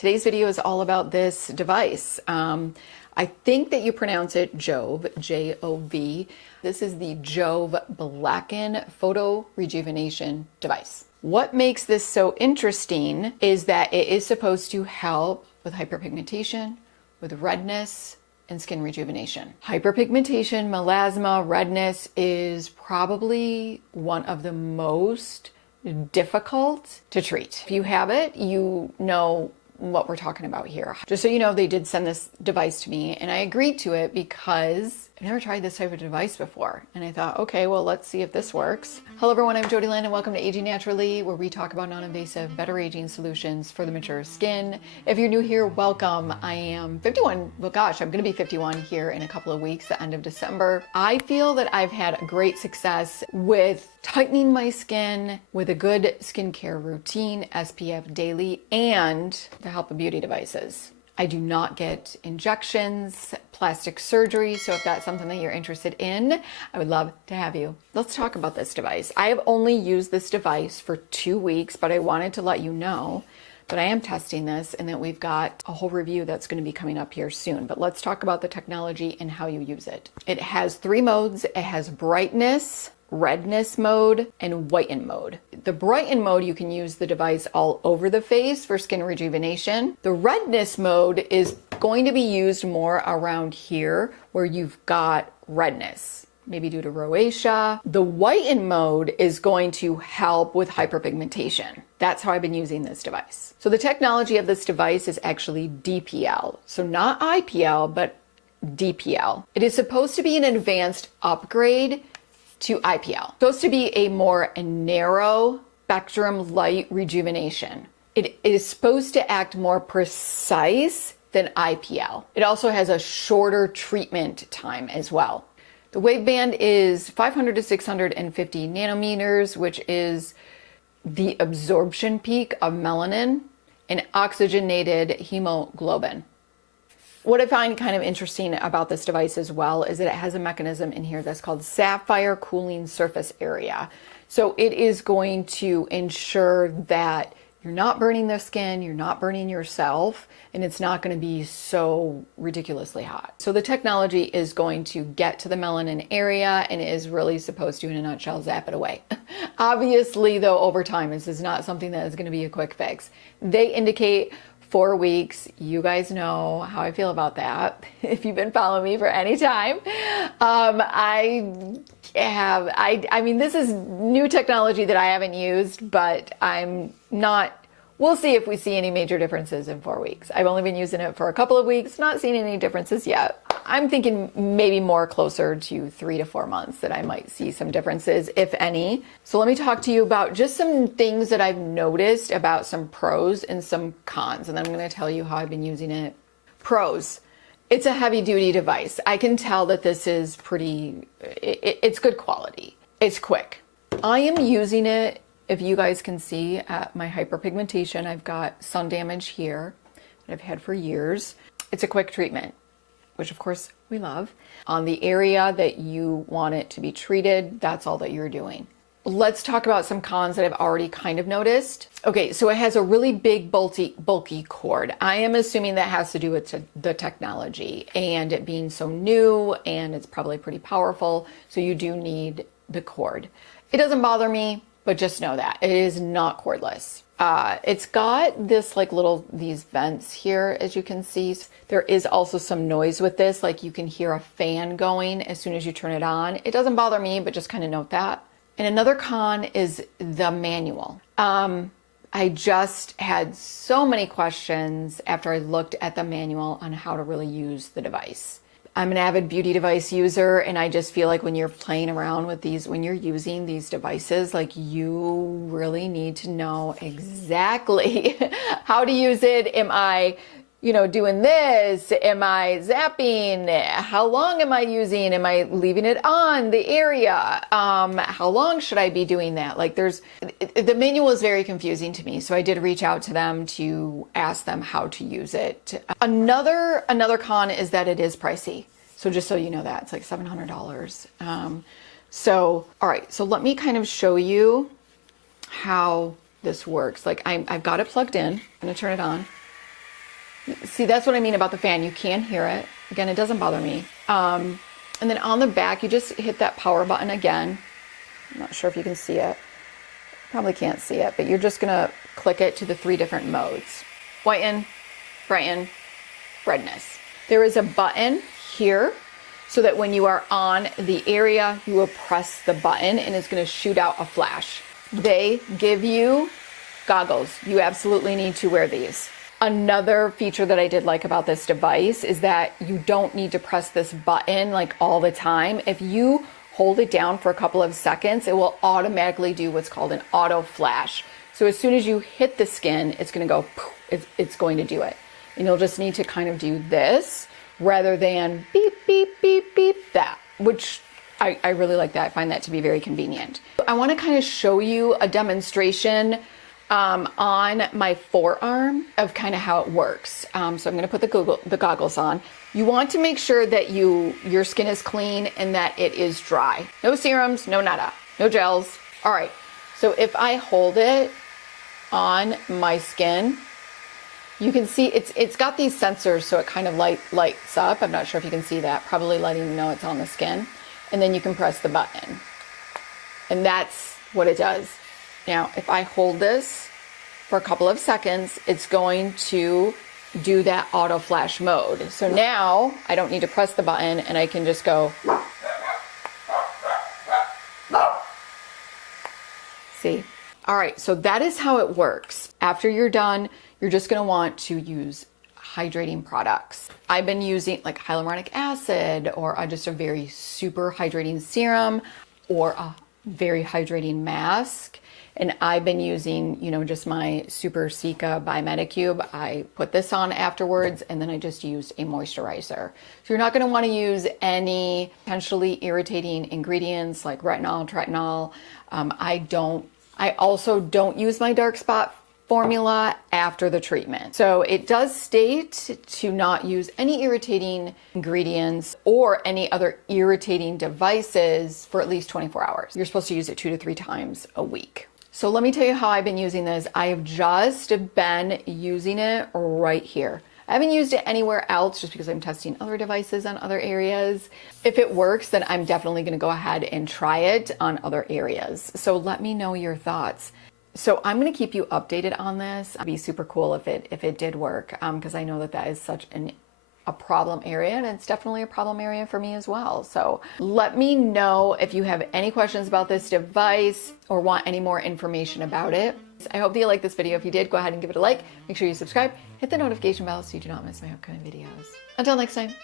Today's video is all about this device. I think that you pronounce it JOVS, J-O-V. This is the JOVS Blacken Photorejuvenation device. What makes this so interesting is that it is supposed to help with hyperpigmentation, with redness, and skin rejuvenation. Hyperpigmentation, melasma, redness is probably one of the most difficult to treat. If you have it, you know what we're talking about here. Just so you know, they did send this device to me and I agreed to it because I've never tried this type of device before. And I thought, okay, well, let's see if this works. Hello everyone, I'm Jody Lynn and welcome to Aging Naturally, where we talk about non-invasive, better aging solutions for the mature skin. If you're new here, welcome. I am 51, well gosh, I'm gonna be 51 here in a couple of weeks, the end of December. I feel that I've had great success with tightening my skin with a good skincare routine, SPF daily, and the help of beauty devices. I do not get injections, plastic surgery, so if that's something that you're interested in, I would love to have you. Let's talk about this device. I have only used this device for 2 weeks, but I wanted to let you know that I am testing this and that we've got a whole review that's going to be coming up here soon. But let's talk about the technology and how you use it. It has 3 modes. It has brightness, redness mode, and whiten mode. The brighten mode, you can use the device all over the face for skin rejuvenation. The redness mode is going to be used more around here where you've got redness, maybe due to rosacea. The whiten mode is going to help with hyperpigmentation. That's how I've been using this device. So the technology of this device is actually DPL. So not IPL, but DPL. It is supposed to be an advanced upgrade to IPL. Supposed to be a more narrow spectrum light rejuvenation. It is supposed to act more precise than IPL. It also has a shorter treatment time as well. The waveband is 500 to 650 nanometers, which is the absorption peak of melanin and oxygenated hemoglobin. What I find kind of interesting about this device as well is that it has a mechanism in here that's called sapphire cooling surface area. So it is going to ensure that you're not burning the skin, you're not burning yourself, and it's not going to be so ridiculously hot. So the technology is going to get to the melanin area and is really supposed to, in a nutshell, zap it away. Obviously, though, over time, this is not something that is going to be a quick fix. They indicate 4 weeks. You guys know how I feel about that. If you've been following me for any time, I mean, this is new technology that I haven't used, but I'm not, we'll see if we see any major differences in 4 weeks. I've only been using it for a couple of weeks, not seen any differences yet. I'm thinking maybe more closer to 3 to 4 months that I might see some differences, if any. So let me talk to you about just some things that I've noticed about some pros and some cons, and then I'm going to tell you how I've been using it. Pros. It's a heavy duty device. I can tell that this is pretty, it's good quality. It's quick. I am using it, if you guys can see, at my hyperpigmentation. I've got sun damage here that I've had for years. It's a quick treatment, which of course we love. On the area that you want it to be treated, that's all that you're doing. Let's talk about some cons that I've already kind of noticed. Okay, so it has a really big bulky cord. I am assuming that has to do with the technology and it being so new, and it's probably pretty powerful, so you do need the cord. It doesn't bother me, but just know that it is not cordless. It's got this like these vents here, as you can see. There is also some noise with this, like you can hear a fan going as soon as you turn it on. It doesn't bother me, but just kind of note that. And another con is the manual. I just had so many questions after I looked at the manual on how to really use the device. I'm an avid beauty device user, and I just feel like when you're playing around with these, when you're using these devices, like you really need to know exactly how to use it. Am I, doing this? Am I zapping? How long am I using? Am I leaving it on the area? How long should I be doing that? Like the manual is very confusing to me. So I did reach out to them to ask them how to use it. Another con is that it is pricey. So just so you know that, it's like $700. So, all right, so let me kind of show you how this works. Like I've got it plugged in. I'm gonna turn it on. See, that's what I mean about the fan. You can hear it. Again, it doesn't bother me. And then on the back, you just hit that power button again. I'm not sure if you can see it. Probably can't see it, but you're just gonna click it to the 3 different modes. Whiten, brighten, redness. There is a button here so that when you are on the area, you will press the button and it's gonna shoot out a flash. They give you goggles. You absolutely need to wear these. Another feature that I did like about this device is that you don't need to press this button like all the time. If you hold it down for a couple of seconds, it will automatically do what's called an auto flash. So as soon as you hit the skin, it's going to go poof, it's going to do it. And you'll just need to kind of do this rather than beep, beep, beep, beep, that, which I really like that. I find that to be very convenient. I want to kind of show you a demonstration on my forearm of kind of how it works. So I'm going to put the goggles on. You want to make sure that your skin is clean and that it is dry. No serums, no nada, no gels. All right. So if I hold it on my skin, you can see it's got these sensors, so it kind of lights up. I'm not sure if you can see that, probably letting you know it's on the skin. And then you can press the button. And that's what it does. Now, if I hold this for a couple of seconds, it's going to do that auto flash mode. So now I don't need to press the button and I can just go. See? All right, so that is how it works. After you're done, you're just gonna want to use hydrating products. I've been using like hyaluronic acid or just a very super hydrating serum or a very hydrating mask. And I've been using, just my Super Cica by Medicube. I put this on afterwards and then I just used a moisturizer. So you're not gonna wanna use any potentially irritating ingredients like retinol, tretinool. I also don't use my dark spot formula after the treatment. So it does state to not use any irritating ingredients or any other irritating devices for at least 24 hours. You're supposed to use it 2 to 3 times a week. So let me tell you how I've been using this. I have just been using it right here. I haven't used it anywhere else just because I'm testing other devices on other areas. If it works, then I'm definitely gonna go ahead and try it on other areas. So let me know your thoughts. So I'm gonna keep you updated on this. It'd be super cool if it did work, because I know that is such a problem area, and it's definitely a problem area for me as well. So let me know if you have any questions about this device or want any more information about it. I hope that you liked this video. If you did, go ahead and give it a like. Make sure you subscribe, hit the notification bell so you do not miss my upcoming videos. Until next time.